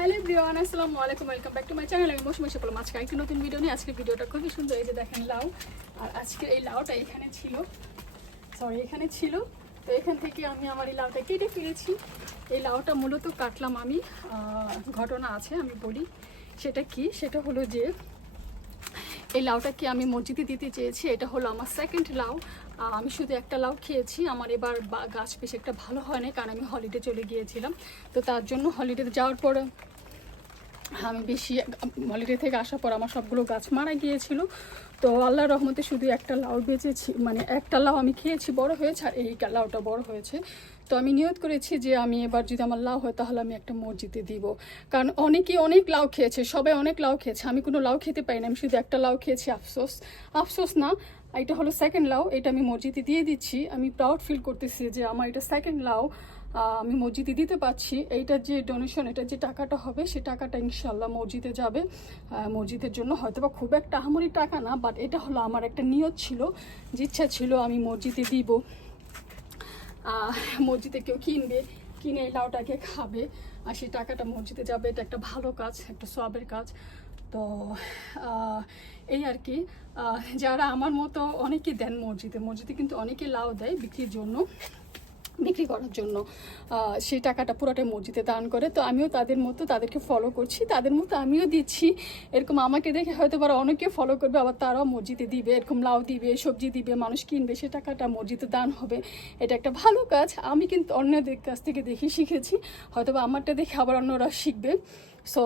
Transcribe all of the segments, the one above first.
Hello everyone, আসসালামু আলাইকুম, welcome back to my channel. আমি মৌসুমী বললাম আজকে একটি নতুন ভিডিও নিয়ে। আজকের ভিডিওটা খুবই সুন্দর। এই যে দেখেন লাউ, আর আজকে এই লাউটা এখানে ছিল। তো এখান থেকে আমি আমার এই লাউটা কেটে ফেলেছি। এই লাউটা মূলত কাটলাম আমি, ঘটনা আছে আমি বলি। সেটা হলো যে এই লাউটাকে আমি মসজিদে দিতে চেয়েছি। এটা হলো আমার সেকেন্ড লাউ। আমি শুধু একটা লাউ খেয়েছি। আমার এবার গাছ বেশ একটা ভালো হয় না, কারণ আমি হলিডে চলে গিয়েছিলাম। তো তার জন্য হলিডে যাওয়ার পরে আমি বেশি হলিডে থেকে আসার পর আমার সবগুলো গাছ মারা গিয়েছিল। তো আল্লাহর রহমতে শুধু একটা লাউ বেঁচেছি, মানে একটা লাউ আমি খেয়েছি, বড় হয়েছে, আর এই লাউটা বড় হয়েছে। তো আমি নিয়ত করেছি যে আমি এবার যদি আমার লাউ হয় তাহলে আমি একটা মসজিদে দিব, কারণ অনেকেই অনেক লাউ খেয়েছে, সবাই অনেক লাউ খেয়েছে, আমি কোনো লাউ খেতে পারি না। আমি শুধু একটা লাউ খেয়েছি। আফসোস না, এটা হলো সেকেন্ড লাউ, এটা আমি মসজিদে দিয়ে দিচ্ছি। আমি প্রাউড ফিল করতেছি যে আমার এটা সেকেন্ড লাউ, আমি মসজিদে দিতে পারছি। এইটার যে ডোনেশন, এটার যে টাকাটা হবে, সে টাকাটা ইনশাল্লাহ মসজিদে যাবে। মসজিদের জন্য হয়তো বা খুব একটা আহামরি টাকা না, বাট এটা হলো আমার একটা নিয়ত ছিল, যে ইচ্ছা ছিল আমি মসজিদে দিব। মসজিদে কেউ কিনে এই লাউটাকে খাবে, আর সেই টাকাটা মসজিদে যাবে। এটা একটা ভালো কাজ, একটা সওয়াবের কাজ। তো এই আর কি, যারা আমার মতো অনেকে দেন মসজিদে কিন্তু অনেকে লাউ দেয় বিক্রি করার জন্য। সেই টাকাটা পুরোটাই মসজিদে দান করে। তো আমিও তাদেরকে ফলো করছি, তাদের মতো আমিও দিচ্ছি। এরকম আমাকে দেখে হয়তো বা অনেকে ফলো করবে, আবার তারাও মসজিদে দিবে, এরকম লাউ দিবে, সবজি দিবে, মানুষ কিনবে, সে টাকাটা মসজিদে দান হবে। এটা একটা ভালো কাজ। আমি কিন্তু অন্যদের কাছ থেকে দেখে শিখেছি, হয়তো বা আমারটা দেখে আবার অন্যরা শিখবে। সো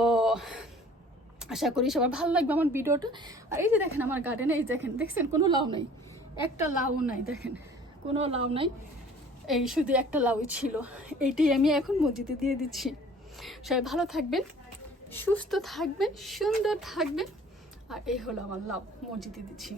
আশা করি সবার ভালো লাগবে আমার ভিডিওটা। আর এই যে দেখেন আমার গার্ডেনে, এই দেখছেন কোনো লাউ নাই, একটা লাউ নাই, দেখেন কোনো লাউ নাই। এই শুধু একটা লাউই ছিল, এইটাই আমি এখন মসজিদে দিয়ে দিচ্ছি। সবাই ভালো থাকবেন, সুস্থ থাকবেন, সুন্দর থাকবেন। আর এই হলো আমার লাউ, মসজিদে দিচ্ছি।